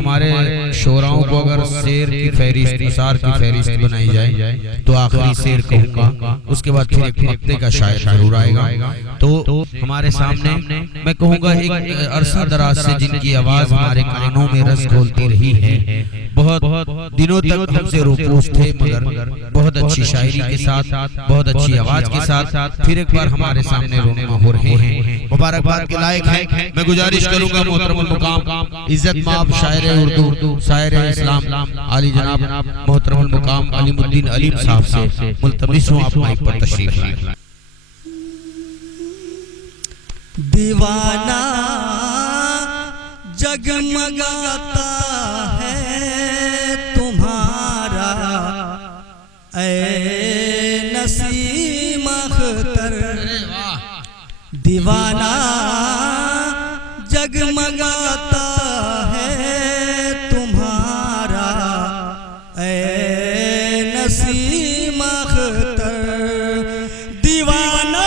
हमारे शोराओं को अगर शेर की फहरिस्त, असार की फहरिस्त बनाई जाए तो आखिरी शेर कहूँगा, उसके बाद फिर एक मक्ते का शायर जरूर आएगा। तो हमारे सामने मैं कहूँगा एक अरसा दराज से जिनकी आवाज हमारे कानों में रस घोलती रही है, बहुत दिनों तक हमसे रूपोस थे, मगर बहुत अच्छी शायरी के साथ, बहुत अच्छी आवाज के साथ फिर एक बार हमारे सामने रोनुमा हो रहे हैं, मुबारकबाद के लायक है। मैं गुजारिश करूंगा मोहतरमुल मुकाम इज्जत माब शायर उर्दू, शायर इस्लाम आली जनाब मोहतरमुल मुकाम अलीमुद्दीन अलीम साहब से मुल्तमिस हूं आप माइक पर तशरीफ लाएं। दीवाना जगमगाता है तुम्हारा ऐ नसीम अख्तर, दीवाना जगमगाता है तुम्हारा ऐ नसीम अख्तर, दीवाना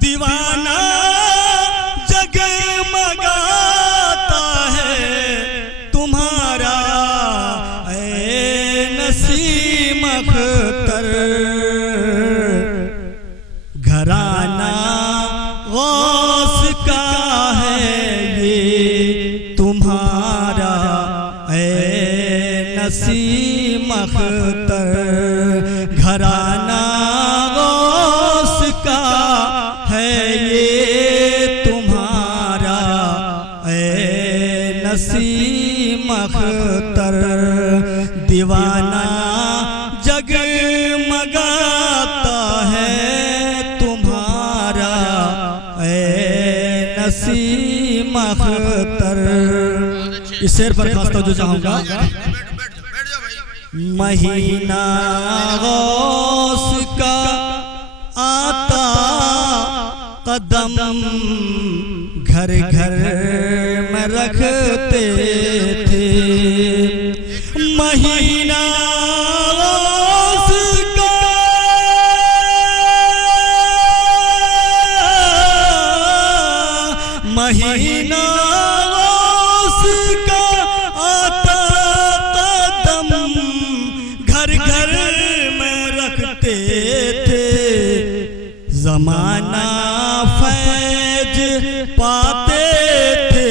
दीवाना जगमगाता है तुम्हारा ऐ नसीम अख्तर, घराना गौस का है ये तुम्हारा ऐ नसीम अख्तर, घराना गौस का है ये तुम्हारा ऐ नसीम अख्तर, दीवाना जगमगाता है तुम्हारा ऐ नसीम अख्तर। इस शेर पर खास तवज्जो चाहूंगा। महीना गौस का आता कदम घर घर में रखते थे, महीना गौस का महीना गौस का आता कदम घर घर में रखते थे, जमाना फैज पाते थे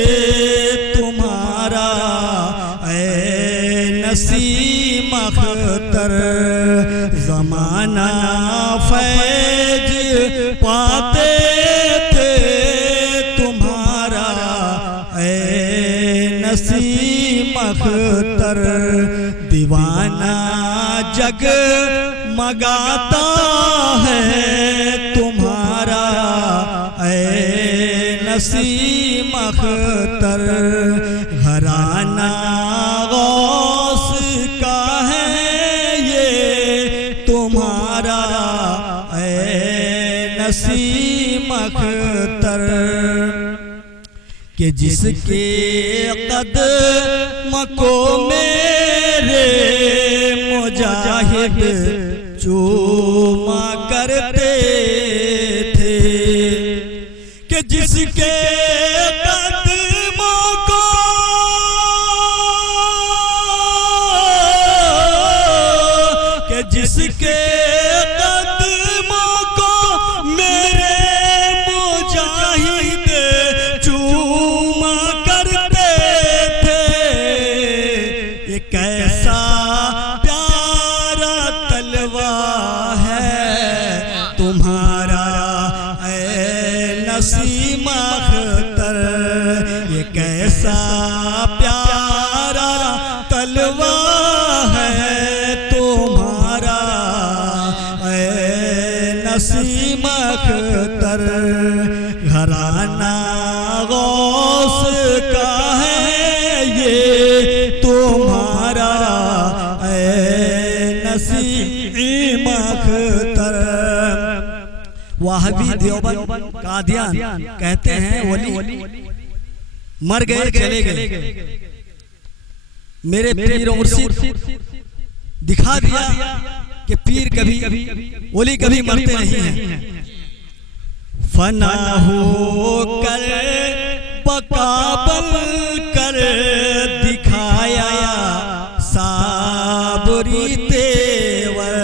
तुम्हारा ऐ नसीम अख्तर, जमाना फैज पाते थे तुम्हारा ऐ नसीम अख्तर, दीवाना जगमगाता है तुम्हारा ऐ नसीम अख्तर, घराना गौस का है ये तुम्हारा ऐ नसीम अख्तर, कि जिसके कदम को मेरे मुजाहिद चूमा करते थे, कि जिसके कदमों को कि जिसके कदमों को मेरे मुजाहिद चूमा करते थे, ये कैसा प्यारा तलवा है तुम्हारा ऐ नसीम अख्तर, ये कैसा प्यारा तलवा है तुम्हारा ऐ नसीम अख्तर, घराना गौस का है ये तुम्हारा ऐ नसीम अख्तर। वहाबी देवबंद कादियान कहते हैं वली मर गए चले गए, मेरे पीर और मुर्शिद दिखा दिया कि पीर कभी ओली कभी मरते नहीं हैं। फना हो कर बकाबल कर दिखाया साबरी तेवर,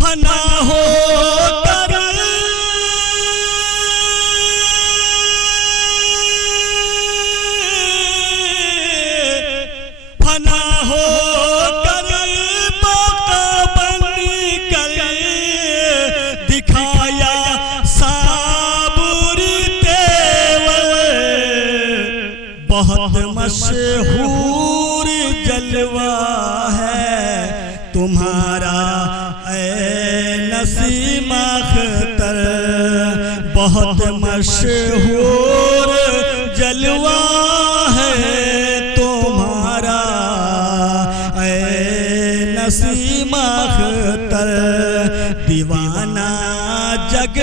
फना हो कर फना हो कर बकाबल कर दिखाया साबरी तेवर, बहुत मशहूर जलवा है तुम्हारा ऐ नसीम अख्तर, बहुत मशहूर जलवा है तुम्हारा ऐ नसीम अख्तर, दीवाना जग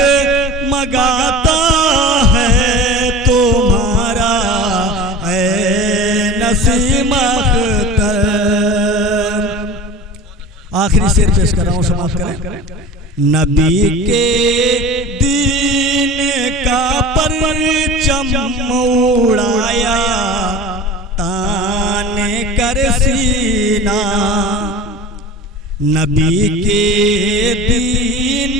मगाता है तुम्हारा ऐ नसीम अख्तर। आखिरी शेर पेश कर रहा हूं, समाप्त करें। नबी के दीन का परचम उड़ाया ताने कर सीना, नबी के दीन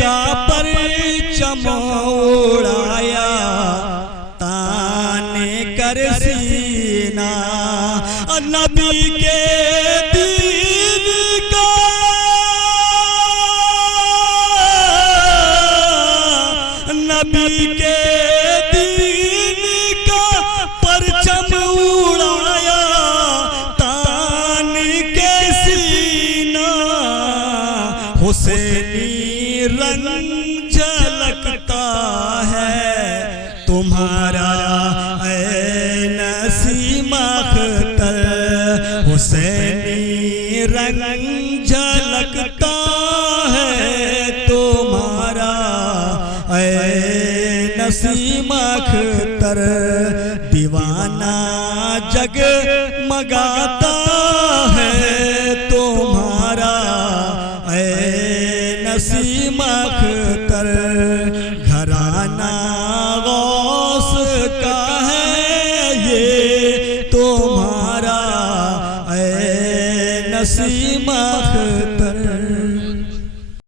का परचम उड़ाया ताने कर सीना, नबी के दीन का नबी के दीन का परचम उड़ाया तान के सीना, हुसैनी रंग झलकता है तुम्हारा ऐ नसीम अख्तर, हुसैनी रंग झलकता है तुम्हारा ऐ नसीम अख्तर, दीवाना जग मगाता